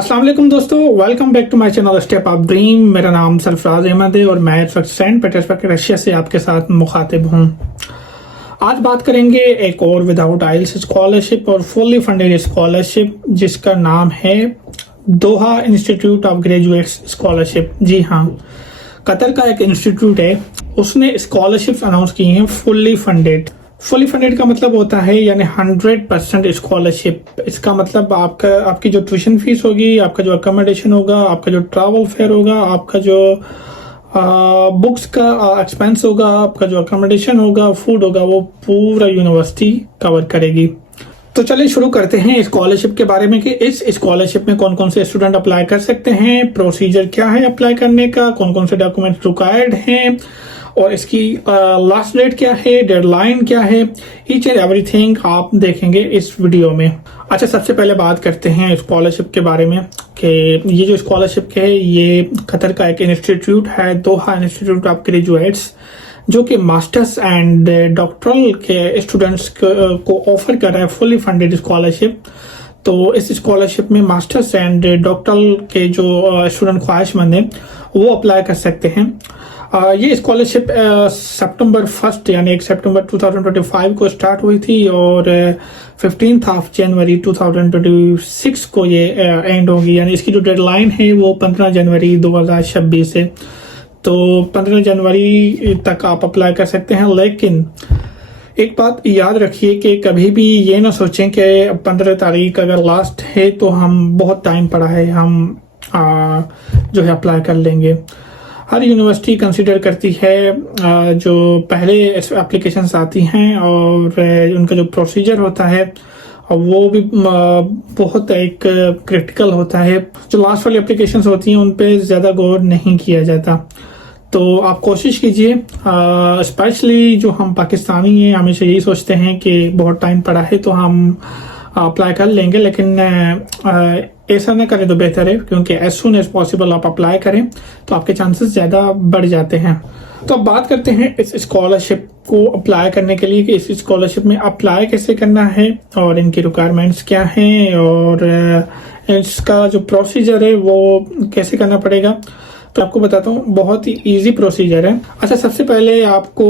अस्सलाम वालेकुम दोस्तों, welcome back to my channel step up dream. मेरा नाम सरफराज अहमद है और मैं इस वक्त सेंट पीटर्सबर्ग रशिया से आपके साथ मुखातिब हूँ। आज बात करेंगे एक और विदाउट आइल्स स्कॉलरशिप और फुल्ली फंडेड स्कॉलरशिप जिसका नाम है दोहा इंस्टीट्यूट ऑफ ग्रेजुएट्स स्कॉलरशिप। जी हाँ, कतर का एक इंस्टीट्यूट है, उसने स्कॉलरशिप्स अनाउंस की हैं फुल्ली फंडेड। फुली फंडेड का मतलब होता है यानी 100% स्कॉलरशिप। इसका मतलब आपकी जो ट्यूशन फीस होगी, आपका जो अकोमोडेशन होगा, आपका जो ट्रैवल फेयर होगा, आपका जो बुक्स का एक्सपेंस होगा, आपका जो अकोमोडेशन होगा, फूड होगा, वो पूरा यूनिवर्सिटी कवर करेगी। तो चलिए शुरू करते हैं स्कॉलरशिप के बारे में कि इस स्कॉलरशिप में कौन कौन से स्टूडेंट अप्लाई कर सकते हैं, प्रोसीजर क्या है अप्लाई करने का, कौन कौन से डॉक्यूमेंट रिक्वायर्ड हैं और इसकी लास्ट डेट क्या है, डेडलाइन क्या है, ईच एंड एवरीथिंग आप देखेंगे इस वीडियो में। अच्छा, सबसे पहले बात करते हैं स्कॉलरशिप के बारे में कि ये जो स्कॉलरशिप है ये कतर का एक इंस्टीट्यूट है, दोहा इंस्टीट्यूट ऑफ ग्रेजुएट्स, जो कि मास्टर्स एंड डॉक्टरल के स्टूडेंट्स को ऑफर कर रहा है फुली फंडेड स्कॉलरशिप। तो इस स्कॉलरशिप में मास्टर्स एंड डॉक्टरल के जो स्टूडेंट ख्वाहिशमंद हैं वो अप्लाई कर सकते हैं। ये स्कॉलरशिप सितंबर 1 यानी 1 सितंबर 2025 को स्टार्ट हुई थी और 15 जनवरी 2026 को ये एंड होगी, यानी इसकी जो डेडलाइन है वो 15 जनवरी 2026 है। तो 15 जनवरी तक आप अप्लाई कर सकते हैं। लेकिन एक बात याद रखिए कि कभी भी ये ना सोचें कि 15 तारीख अगर लास्ट है तो हम बहुत टाइम पड़ा है, हम जो है अप्लाई कर लेंगे। हर यूनिवर्सिटी कंसीडर करती है जो पहले एप्लीकेशंस आती हैं और उनका जो प्रोसीजर होता है वो भी बहुत एक क्रिटिकल होता है। जो लास्ट वाली एप्लीकेशंस होती हैं उन पे ज़्यादा गौर नहीं किया जाता। तो आप कोशिश कीजिए, स्पेशली जो हम पाकिस्तानी हैं हमेशा यही सोचते हैं कि बहुत टाइम पड़ा है तो हम अप्लाई कर लेंगे, लेकिन ऐसा ना करें तो बेहतर है, क्योंकि एज सुन एज पॉसिबल आप अप्लाई करें तो आपके चांसेस ज़्यादा बढ़ जाते हैं। तो अब बात करते हैं इस स्कॉलरशिप को अप्लाई करने के लिए कि इस स्कॉलरशिप में अप्लाई कैसे करना है और इनकी रिक्वायरमेंट्स क्या हैं और इसका जो प्रोसीजर है वो कैसे करना पड़ेगा। तो आपको बताता हूँ, बहुत ही इजी प्रोसीजर है। अच्छा, सबसे पहले आपको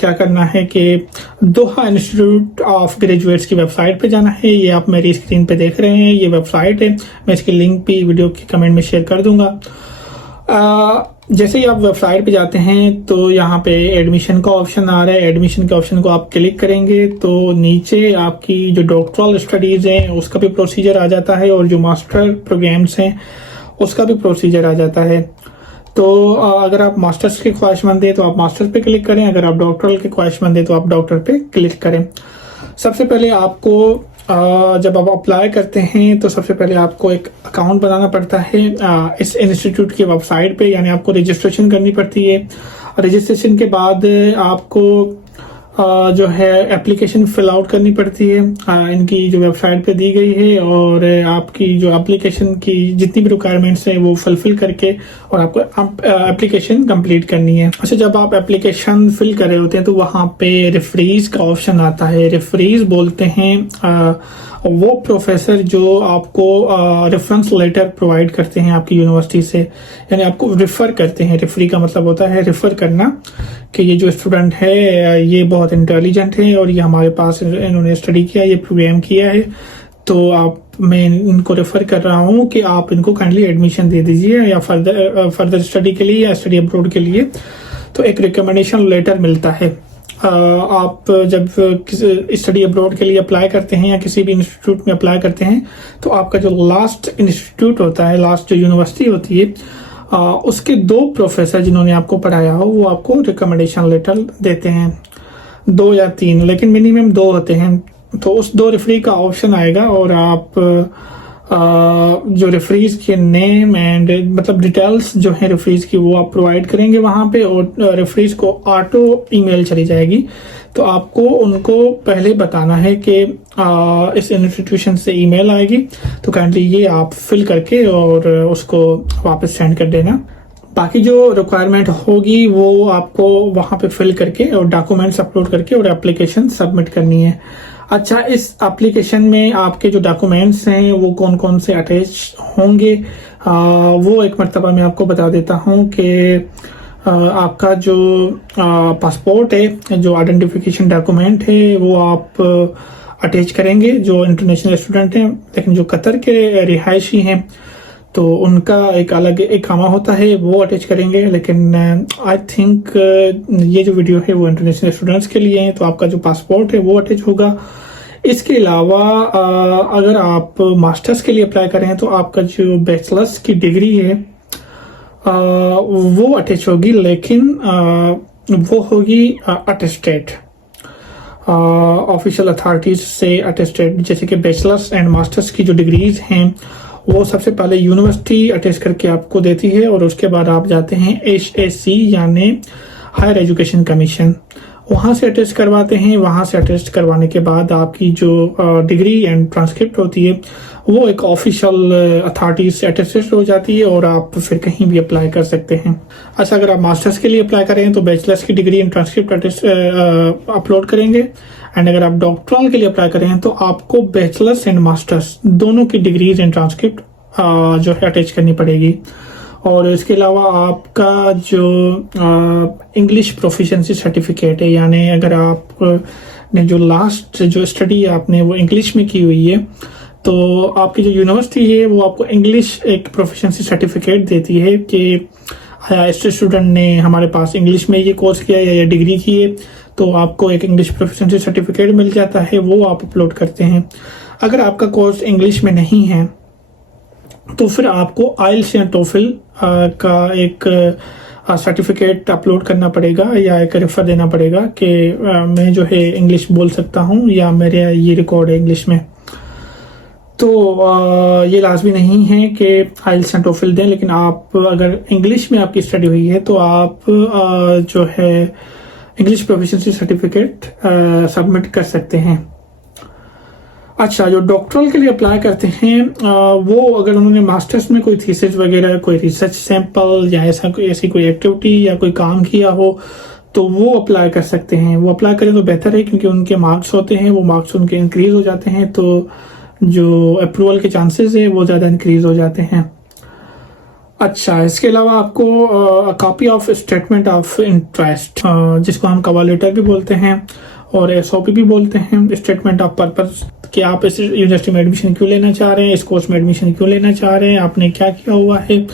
क्या करना है कि दोहा इंस्टीट्यूट ऑफ ग्रेजुएट्स की वेबसाइट पे जाना है। ये आप मेरी स्क्रीन पे देख रहे हैं, ये वेबसाइट है। मैं इसकी लिंक भी वीडियो के कमेंट में शेयर कर दूंगा। जैसे ही आप वेबसाइट पे जाते हैं तो यहाँ पे एडमिशन का ऑप्शन आ रहा है। एडमिशन के ऑप्शन को आप क्लिक करेंगे तो नीचे आपकी जो डॉक्टरल स्टडीज हैं उसका भी प्रोसीजर आ जाता है और जो मास्टर प्रोग्राम्स हैं उसका भी प्रोसीजर आ जाता है। तो अगर आप मास्टर्स के ख्वाहिशमंद हैं तो आप मास्टर्स पे क्लिक करें, अगर आप डॉक्टरल के ख्वाहिशमंद हैं तो आप डॉक्टर पे क्लिक करें। सबसे पहले आपको जब आप अप्लाई करते हैं तो सबसे पहले आपको एक अकाउंट बनाना पड़ता है इस इंस्टीट्यूट की वेबसाइट पे, यानी आपको रजिस्ट्रेशन करनी पड़ती है। रजिस्ट्रेशन के बाद आपको जो है एप्लीकेशन फिल आउट करनी पड़ती है, इनकी जो वेबसाइट पे दी गई है, और आपकी जो एप्लीकेशन की जितनी भी रिक्वायरमेंट्स हैं वो फुलफिल करके और आपको एप्लीकेशन कंप्लीट करनी है। अच्छा, जब आप एप्लीकेशन फिल कर रहे होते हैं तो वहाँ पे रेफरीज का ऑप्शन आता है। रेफरीज बोलते हैं वो प्रोफेसर जो आपको रेफरेंस लेटर प्रोवाइड करते हैं आपकी यूनिवर्सिटी से, यानी आपको रिफ़र करते हैं। रेफरी का मतलब होता है रिफ़र करना, कि ये जो स्टूडेंट है ये बहुत इंटेलिजेंट है और ये हमारे पास इन्होंने स्टडी किया, ये प्रोग्राम किया है, तो मैं इनको रेफ़र कर रहा हूँ कि आप इनको काइंडली एडमिशन दे दीजिए या फर्दर स्टडी के लिए या स्टडी अब्रॉड के लिए। तो एक रिकमेंडेशन लेटर मिलता है। आप जब स्टडी अब्रॉड के लिए अप्लाई करते हैं या किसी भी इंस्टीट्यूट में अप्लाई करते हैं तो आपका जो लास्ट इंस्टीट्यूट होता है, लास्ट जो यूनिवर्सिटी होती है, उसके 2 प्रोफेसर जिन्होंने आपको पढ़ाया हो वो आपको रिकमेंडेशन लेटर देते हैं, 2 या 3, लेकिन मिनिमम 2 होते हैं। तो उस 2 रेफरी का ऑप्शन आएगा और आप जो रेफरीज के नेम एंड मतलब डिटेल्स जो है रेफरीज की वो आप प्रोवाइड करेंगे वहाँ पे, और रेफरीज को ऑटो ईमेल चली जाएगी। तो आपको उनको पहले बताना है कि इस इंस्टीट्यूशन से ईमेल आएगी, तो काइंडली ये आप फिल करके और उसको वापस सेंड कर देना। बाकी जो रिक्वायरमेंट होगी वो आपको वहाँ पे फिल करके और डॉक्यूमेंट्स अपलोड करके और एप्लीकेशन सबमिट करनी है। अच्छा, इस एप्लीकेशन में आपके जो डॉक्यूमेंट्स हैं वो कौन कौन से अटैच होंगे, वो एक मरतबा मैं आपको बता देता हूँ कि आपका जो पासपोर्ट है, जो आइडेंटिफिकेशन डॉक्यूमेंट है, वो आप अटैच करेंगे जो इंटरनेशनल स्टूडेंट हैं। लेकिन जो कतर के रिहायशी हैं तो उनका एक अलग इकामा होता है, वो अटैच करेंगे। लेकिन आई थिंक ये जो वीडियो है वो इंटरनेशनल स्टूडेंट्स के लिए है, तो आपका जो पासपोर्ट है वो अटैच होगा। इसके अलावा अगर आप मास्टर्स के लिए अप्लाई करें तो आपका जो बैचलर्स की डिग्री है वो अटैच होगी, लेकिन वो होगी अटेस्टेड, ऑफिशियल अथॉरिटीज से अटेस्टेड। जैसे कि बैचलर्स एंड मास्टर्स की जो डिग्रीज हैं वो सबसे पहले यूनिवर्सिटी अटेस्ट करके आपको देती है, और उसके बाद आप जाते हैं HAC यानी हायर एजुकेशन कमीशन, वहाँ से अटेस्ट करवाते हैं। वहाँ से अटेस्ट करवाने के बाद आपकी जो डिग्री एंड ट्रांसक्रिप्ट होती है वो एक ऑफिशियल अथॉरिटी से अटेस्टेड हो जाती है, और आप फिर कहीं भी अप्लाई कर सकते हैं। अच्छा, अगर आप मास्टर्स के लिए अप्लाई करें तो बैचलर्स की डिग्री एंड ट्रांसक्रिप्ट अपलोड करेंगे, एंड अगर आप डॉक्टरल के लिए अप्लाई करें तो आपको बैचलर्स एंड मास्टर्स दोनों की डिग्रीज एंड ट्रांसक्रिप्ट जो है अटैच करनी पड़ेगी। और इसके अलावा आपका जो इंग्लिश प्रोफिशिएंसी सर्टिफिकेट है, यानी अगर आप ने जो लास्ट जो स्टडी आपने वो इंग्लिश में की हुई है, तो आपकी जो यूनिवर्सिटी है वो आपको इंग्लिश एक प्रोफिशिएंसी सर्टिफिकेट देती है कि इस स्टूडेंट ने हमारे पास इंग्लिश में ये कोर्स किया या ये डिग्री की है, तो आपको एक इंग्लिश प्रोफिशिएंसी सर्टिफिकेट मिल जाता है, वो आप अपलोड करते हैं। अगर आपका कोर्स इंग्लिश में नहीं है तो फिर आपको आइल्स या टोफिल का एक सर्टिफिकेट अपलोड करना पड़ेगा, या एक रेफर देना पड़ेगा कि मैं जो है इंग्लिश बोल सकता हूँ या मेरे ये रिकॉर्ड है इंग्लिश में। तो ये लाजमी नहीं है कि आइल्स एंड टोफिल दें, लेकिन आप अगर इंग्लिश में आपकी स्टडी हुई है तो आप जो है इंग्लिश प्रोफिशिएंसी सर्टिफिकेट सबमिट कर सकते हैं। अच्छा, जो डॉक्टरल के लिए अप्लाई करते हैं वो अगर उन्होंने मास्टर्स में कोई थीसिस वगैरह, कोई रिसर्च सैंपल या ऐसी कोई एक्टिविटी या कोई काम किया हो तो वो अप्लाई कर सकते हैं। वो अप्लाई करें तो बेहतर है, क्योंकि उनके मार्क्स होते हैं, वो मार्क्स उनके इंक्रीज हो जाते हैं, तो जो अप्रूवल के चांसेस है वो ज़्यादा इंक्रीज हो जाते हैं। अच्छा, इसके अलावा आपको copy of statement of interest, जिसको हम कवर लेटर भी बोलते हैं और SOP भी बोलते हैं, स्टेटमेंट ऑफ पर्पस, कि आप इस यूनिवर्सिटी में एडमिशन क्यों लेना चाह रहे हैं, इस कोर्स में एडमिशन क्यों लेना चाह रहे हैं, आपने क्या किया हुआ है।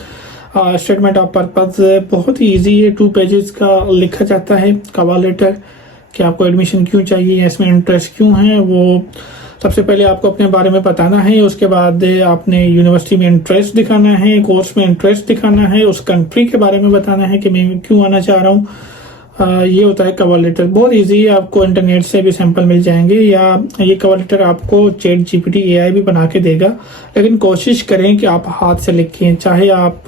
स्टेटमेंट ऑफ पर्पस बहुत ही इजी है, 2 पेजेस का लिखा जाता है कवर लेटर कि आपको एडमिशन क्यों चाहिए, इसमें इंटरेस्ट क्यों है। वो सबसे पहले आपको अपने बारे में बताना है, उसके बाद आपने यूनिवर्सिटी में इंटरेस्ट दिखाना है, कोर्स में इंटरेस्ट दिखाना है, उस कंट्री के बारे में बताना है कि मैं क्यों आना चाह रहा हूँ। ये होता है कवर लेटर। बहुत इजी है, आपको इंटरनेट से भी सैंपल मिल जाएंगे, या ये कवर लेटर आपको ChatGPT AI भी बना के देगा। लेकिन कोशिश करें कि आप हाथ से लिखें, चाहे आप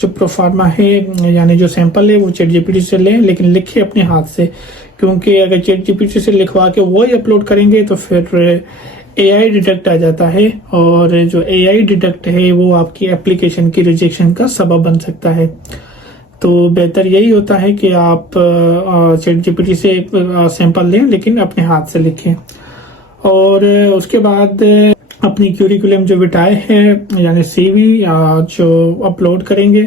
जो प्रोफार्मा है यानी जो सैंपल है वो ChatGPT से लें, लेकिन लिखें अपने हाथ से, क्योंकि अगर ChatGPT से लिखवा के वो ही अपलोड करेंगे तो फिर AI डिडक्ट आ जाता है, और जो AI डिडक्ट है वो आपकी एप्लीकेशन की रिजेक्शन का सबब बन सकता है। तो बेहतर यही होता है कि आप ChatGPT से सैंपल लें, लेकिन अपने हाथ से लिखें। और उसके बाद अपनी क्यूरिकुलम जो विटाए है यानी CV जो अपलोड करेंगे,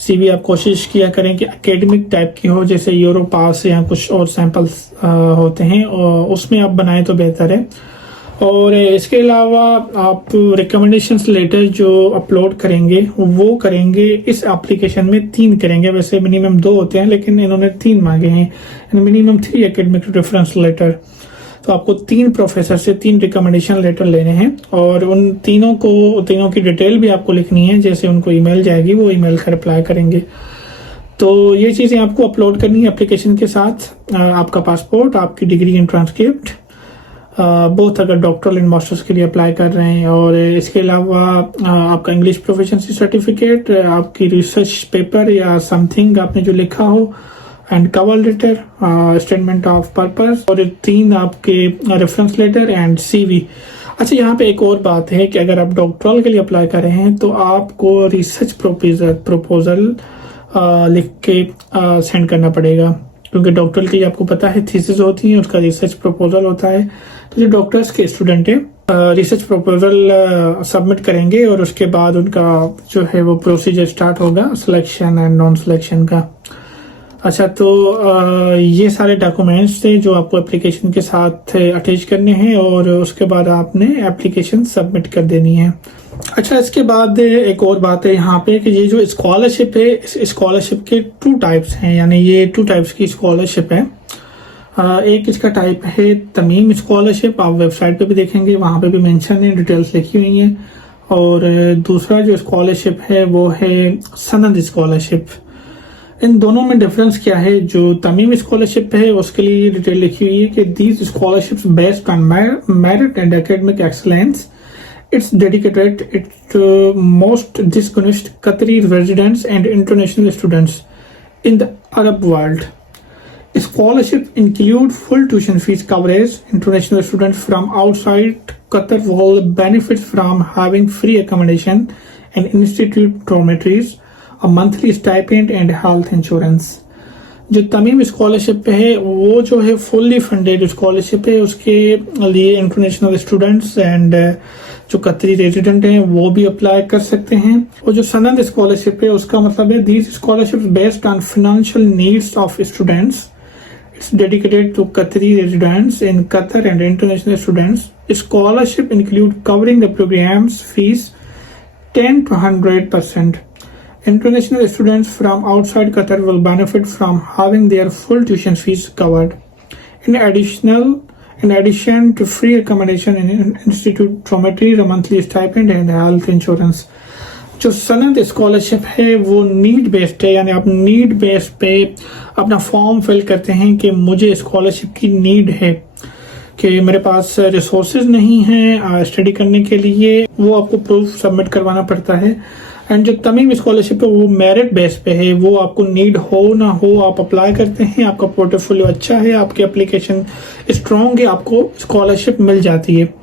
CV आप कोशिश किया करें कि एकेडमिक टाइप की हो, जैसे यूरोपास या कुछ और सैंपल्स होते हैं, और उसमें आप बनाएं तो बेहतर है। और इसके अलावा आप रिकमेंडेशंस लेटर जो अपलोड करेंगे वो करेंगे इस एप्लीकेशन में 3 करेंगे, वैसे मिनिमम 2 होते हैं लेकिन इन्होंने 3 मांगे हैं, मिनिमम 3 एकेडमिक रेफरेंस लेटर। तो आपको 3 प्रोफेसर से 3 रिकमेंडेशन लेटर लेने हैं, और उन तीनों की डिटेल भी आपको लिखनी है, जैसे उनको ईमेल जाएगी वो ईमेल का रिप्लाई करेंगे। तो ये चीज़ें आपको अपलोड करनी है एप्लीकेशन के साथ, आपका पासपोर्ट, आपकी डिग्री एंड ट्रांसक्रिप्ट, बोथ अगर डॉक्टरल एंड मास्टर्स के लिए अप्लाई कर रहे हैं, और इसके अलावा आपका इंग्लिश प्रोफिशिएंसी सर्टिफिकेट, आपकी रिसर्च पेपर या समथिंग आपने जो लिखा हो, and cover letter, statement of purpose, और 3 आपके रेफरेंस लेटर एंड CV। अच्छा, यहाँ पे एक और बात है कि अगर आप डॉक्टरल के लिए अप्लाई कर रहे हैं तो आपको रिसर्च प्रपोजल लिख के सेंड करना पड़ेगा। क्योंकि डॉक्टरल की आपको पता है थीसिस होती है, उसका रिसर्च प्रपोजल होता है। तो जो डॉक्टर्स के स्टूडेंट है रिसर्च प्रपोजल सबमिट करेंगे और उसके बाद उनका जो है वो प्रोसीजर स्टार्ट होगा सिलेक्शन एंड नॉन सिलेक्शन का। अच्छा, तो ये सारे डॉक्यूमेंट्स थे जो आपको एप्लीकेशन के साथ अटैच करने हैं और उसके बाद आपने एप्लीकेशन सबमिट कर देनी है। अच्छा, इसके बाद एक और बात है यहाँ पे कि ये जो स्कॉलरशिप है, इस स्कॉलरशिप के 2 टाइप्स हैं, यानी ये 2 टाइप्स की स्कॉलरशिप है। एक इसका टाइप है तमीम स्कॉलरशिप, आप वेबसाइट पे भी देखेंगे, वहाँ पे भी मेंशन है, डिटेल्स लिखी हुई हैं। और दूसरा जो स्कॉलरशिप है वो है सनद स्कॉलरशिप। इन दोनों में डिफरेंस क्या है? जो तमीम स्कॉलरशिप है उसके लिए डिटेल लिखी हुई है कि these scholarships based on merit and academic excellence, it's dedicated it most distinguished Qatari residents and international students in the Arab world. Scholarship include full tuition fees coverage. International students from outside Qatar will benefit from having free accommodation and institute dormitories, a monthly stipend and health insurance. जो Tamim scholarship है वो जो है fully funded scholarship है, उसके लिए international students and जो कतरी रेजिडेंट हैं वो भी अप्लाई कर सकते हैं। और जो सनद स्कॉलरशिप है उसका मतलब है these scholarships based on financial needs of students, it's dedicated to Qatari residents in Qatar and international students. Scholarship include covering the program's fees 10 to 100%. International students from outside Qatar will benefit from having their full tuition fees covered. In addition to free accommodation in institute dormitories, a monthly stipend and health insurance. जो सनद scholarship है वो need based है, यानी आप need based पे अपना form fill करते हैं कि मुझे स्कॉलरशिप की नीड है, कि मेरे पास रिसोर्सेज नहीं है स्टडी करने के लिए, वो आपको प्रूफ सबमिट करवाना पड़ता है। एंड जो तमीम स्कॉलरशिप है वो मेरिट बेस पे है, वो आपको नीड हो ना हो आप अप्लाई करते हैं, आपका पोर्टफोलियो अच्छा है, आपकी एप्लीकेशन स्ट्रॉन्ग है, आपको स्कॉलरशिप मिल जाती है।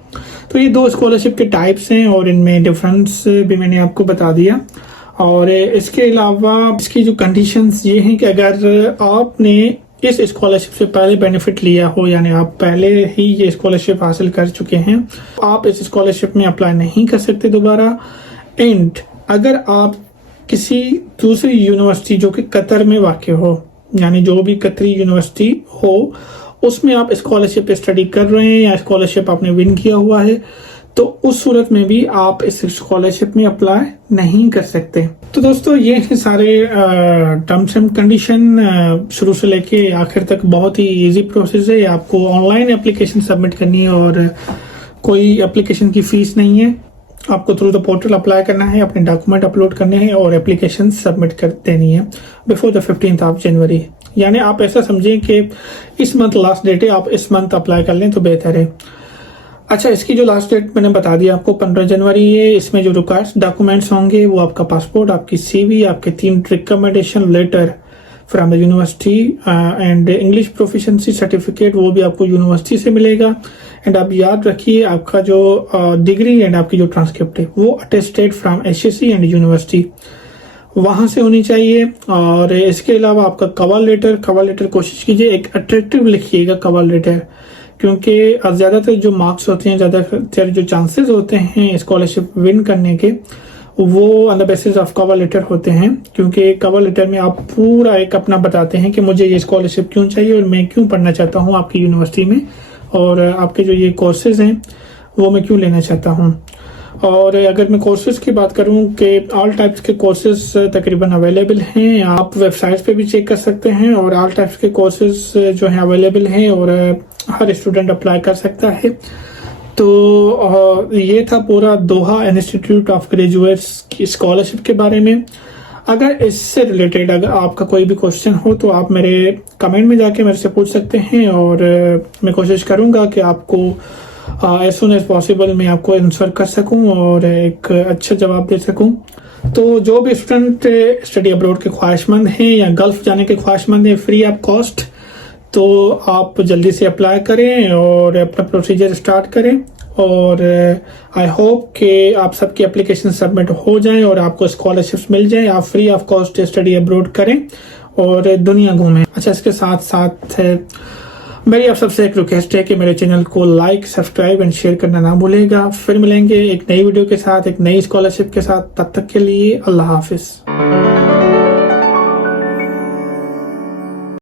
तो ये 2 स्कॉलरशिप के टाइप्स हैं और इनमें डिफरेंस भी मैंने आपको बता दिया। और इसके अलावा इसकी जो कंडीशंस ये हैं कि अगर आपने इस स्कॉलरशिप से पहले बेनिफिट लिया हो, यानी आप पहले ही ये स्कॉलरशिप हासिल कर चुके हैं, आप इस स्कॉलरशिप में अप्लाई नहीं कर सकते दोबारा। एंड अगर आप किसी दूसरी यूनिवर्सिटी जो कि कतर में वाक़ हो, यानी जो भी कतरी यूनिवर्सिटी हो, उसमें आप स्कॉलरशिप स्टडी कर रहे हैं या स्कॉलरशिप आपने विन किया हुआ है, तो उस सूरत में भी आप इस स्कॉलरशिप में अप्लाई नहीं कर सकते। तो दोस्तों ये है सारे टर्म्स एंड कंडीशन, शुरू से लेके आखिर तक बहुत ही इजी प्रोसेस है। आपको ऑनलाइन एप्लीकेशन सबमिट करनी है और कोई एप्लीकेशन की फीस नहीं है, आपको थ्रू द पोर्टल अप्लाई करना है, अपने डॉक्यूमेंट अपलोड करने हैं और एप्लीकेशन सबमिट कर देनी है before the 15th of January. यानी आप ऐसा समझें कि इस मंथ लास्ट डेट है, आप इस मंथ अप्लाई कर लें तो बेहतर है। अच्छा, इसकी जो लास्ट डेट मैंने बता दिया आपको 15 जनवरी है। इसमें जो रिक्वायर्ड डॉक्यूमेंट्स होंगे वो आपका पासपोर्ट, आपकी CV, आपके 3 recommendation letter from the university and English proficiency certificate, वो भी आपको यूनिवर्सिटी से मिलेगा। एंड आप याद रखिए आपका जो डिग्री एंड आपकी जो ट्रांसक्रिप्ट है वो attested from HSC and university वहां से होनी चाहिए। और इसके अलावा आपका कवर लेटर कोशिश कीजिए एक अट्रैक्टिव लिखिएगा कवर लेटर, क्योंकि ज़्यादातर जो मार्क्स होते हैं, ज़्यादातर जो चांसेस होते हैं स्कॉलरशिप विन करने के, वो on the basis of cover letter होते हैं। क्योंकि कवर लेटर में आप पूरा एक अपना बताते हैं कि मुझे ये स्कॉलरशिप क्यों चाहिए और मैं क्यों पढ़ना चाहता हूँ आपकी यूनिवर्सिटी में, और आपके जो ये कोर्सेज हैं वो मैं क्यों लेना चाहता हूँ। और अगर मैं कोर्सेज की बात करूं कि ऑल टाइप्स के कोर्सेज तकरीबन अवेलेबल हैं, आप वेबसाइट्स पे भी चेक कर सकते हैं, और ऑल टाइप्स के कोर्सेज जो हैं अवेलेबल हैं और हर स्टूडेंट अप्लाई कर सकता है। तो ये था पूरा दोहा इंस्टीट्यूट ऑफ ग्रेजुएट्स की स्कॉलरशिप के बारे में। अगर इससे रिलेटेड अगर आपका कोई भी क्वेश्चन हो तो आप मेरे कमेंट में जाके मेरे से पूछ सकते हैं, और मैं कोशिश करूंगा कि आपको एज सुन एज पॉसिबल मैं आपको आंसर कर सकूं और एक अच्छा जवाब दे सकूं। तो जो भी स्टूडेंट स्टडी अब्रॉड के ख्वाहिशमंद हैं या गल्फ जाने के ख्वाहिशमंद हैं फ्री ऑफ कॉस्ट, तो आप जल्दी से अप्लाई करें और अपना प्रोसीजर स्टार्ट करें। और आई होप कि आप सबकी एप्लीकेशन सबमिट हो जाएं और आपको स्कॉलरशिप्स मिल जाएं, आप free of cost study abroad करें और दुनिया घूमें। अच्छा, इसके साथ साथ मेरी आप सबसे एक रिक्वेस्ट है कि मेरे चैनल को लाइक, सब्सक्राइब एंड शेयर करना ना भूलेगा। फिर मिलेंगे एक नई वीडियो के साथ, एक नई स्कॉलरशिप के साथ। तब तक के लिए अल्लाह हाफिज।